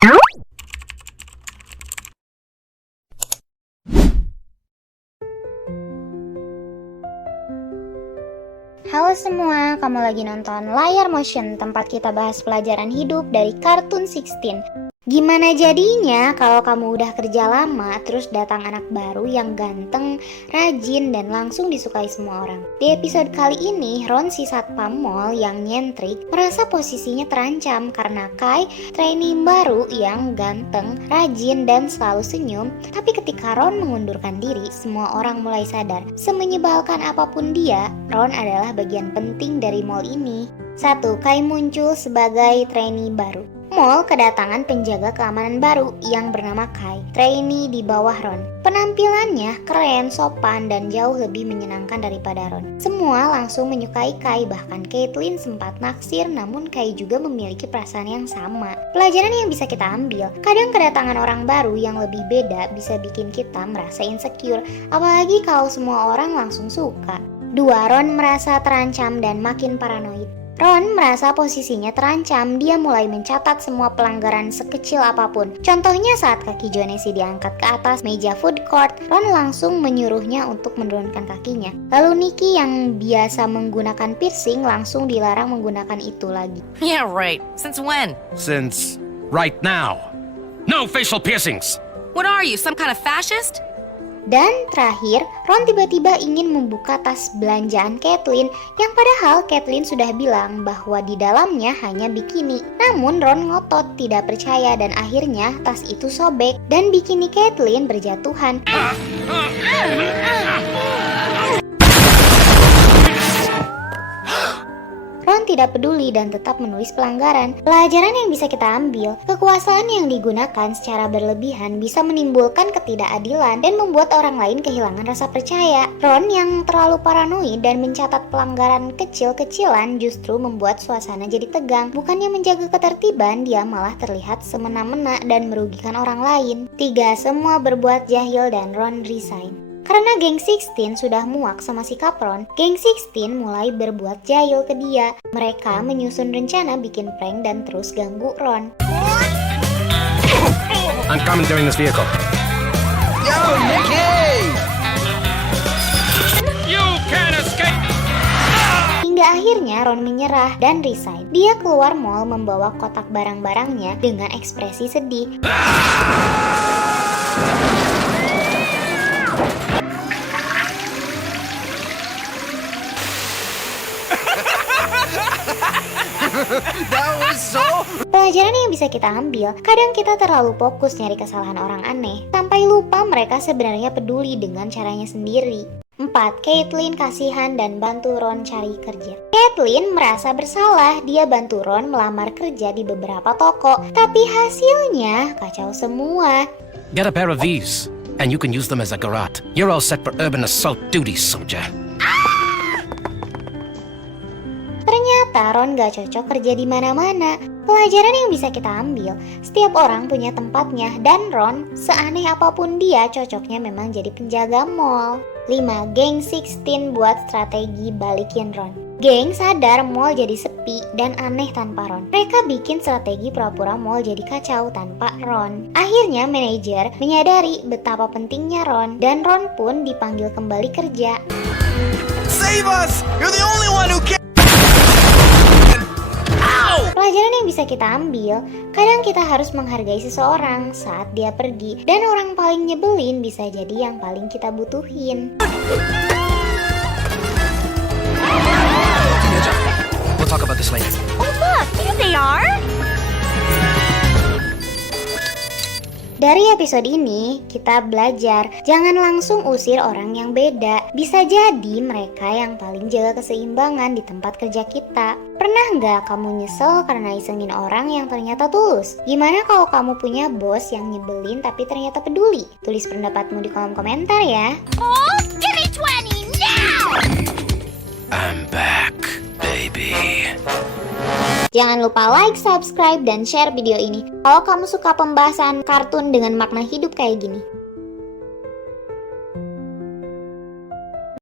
Halo semua, kamu lagi nonton Layar Motion, tempat kita bahas pelajaran hidup dari Kartun 16. Gimana jadinya kalau kamu udah kerja lama, terus datang anak baru yang ganteng, rajin, dan langsung disukai semua orang? Di episode kali ini, Ron si satpam mall yang nyentrik merasa posisinya terancam karena Kai, trainee baru yang ganteng, rajin, dan selalu senyum. Tapi ketika Ron mengundurkan diri, semua orang mulai sadar, semenyebalkan apapun dia, Ron adalah bagian penting dari mall ini. 1. Kai muncul sebagai trainee baru. Mall kedatangan penjaga keamanan baru yang bernama Kai, trainee di bawah Ron. Penampilannya keren, sopan, dan jauh lebih menyenangkan daripada Ron. Semua langsung menyukai Kai, bahkan Caitlin sempat naksir, namun Kai juga memiliki perasaan yang sama. Pelajaran yang bisa kita ambil, kadang kedatangan orang baru yang lebih beda bisa bikin kita merasa insecure, apalagi kalau semua orang langsung suka. 2. Ron merasa terancam dan makin paranoid. Ron merasa posisinya terancam, dia mulai mencatat semua pelanggaran sekecil apapun. Contohnya saat kaki Jonesy diangkat ke atas meja food court, Ron langsung menyuruhnya untuk menurunkan kakinya. Lalu Nikki yang biasa menggunakan piercing langsung dilarang menggunakan itu lagi. Yeah, right. Since when? Since right now. No facial piercings! What are you, some kind of fascist? Dan terakhir, Ron tiba-tiba ingin membuka tas belanjaan Caitlin yang padahal Caitlin sudah bilang bahwa di dalamnya hanya bikini. Namun Ron ngotot tidak percaya dan akhirnya tas itu sobek dan bikini Caitlin berjatuhan. Ron tidak peduli dan tetap menulis pelanggaran. Pelajaran yang bisa kita ambil, kekuasaan yang digunakan secara berlebihan bisa menimbulkan ketidakadilan dan membuat orang lain kehilangan rasa percaya. Ron yang terlalu paranoid dan mencatat pelanggaran kecil-kecilan justru membuat suasana jadi tegang. Bukannya menjaga ketertiban, dia malah terlihat semena-mena dan merugikan orang lain. 3. Semua berbuat jahil dan Ron resign. Karena geng 16 sudah muak sama sikap Ron, geng 16 mulai berbuat jahil ke dia. Mereka menyusun rencana bikin prank dan terus ganggu Ron. I'm commandeering this vehicle. Yo, Nicky! You can't escape! Hingga akhirnya Ron menyerah dan resign. Dia keluar mall membawa kotak barang-barangnya dengan ekspresi sedih. That was so... Pelajaran yang bisa kita ambil, kadang kita terlalu fokus nyari kesalahan orang aneh, sampai lupa mereka sebenarnya peduli dengan caranya sendiri. 4. Caitlin kasihan dan bantu Ron cari kerja. Caitlin merasa bersalah, dia bantu Ron melamar kerja di beberapa toko, tapi hasilnya kacau semua. Get a pair of these, and you can use them as a garrote. You're all set for urban assault duty, soldier. Ternyata Ron gak cocok kerja di mana-mana. Pelajaran yang bisa kita ambil, setiap orang punya tempatnya dan Ron, seaneh apapun dia, cocoknya memang jadi penjaga mall. 5. Geng 16 buat strategi balikin Ron. Geng sadar mall jadi sepi dan aneh tanpa Ron. Mereka bikin strategi pura-pura mall jadi kacau tanpa Ron. Akhirnya manajer menyadari betapa pentingnya Ron dan Ron pun dipanggil kembali kerja. Save us! You're the only one who can... Pelajaran yang bisa kita ambil, kadang kita harus menghargai seseorang saat dia pergi, dan orang paling nyebelin bisa jadi yang paling kita butuhin. We'll talk about this later. Oh, look! Here they are! Dari episode ini, kita belajar jangan langsung usir orang yang beda. Bisa jadi mereka yang paling jaga keseimbangan di tempat kerja kita. Pernah nggak kamu nyesel karena isengin orang yang ternyata tulus? Gimana kalau kamu punya bos yang nyebelin tapi ternyata peduli? Tulis pendapatmu di kolom komentar ya. Oh, give me 20 now! I'm back, baby. Jangan lupa like, subscribe, dan share video ini kalau kamu suka pembahasan kartun dengan makna hidup kayak gini.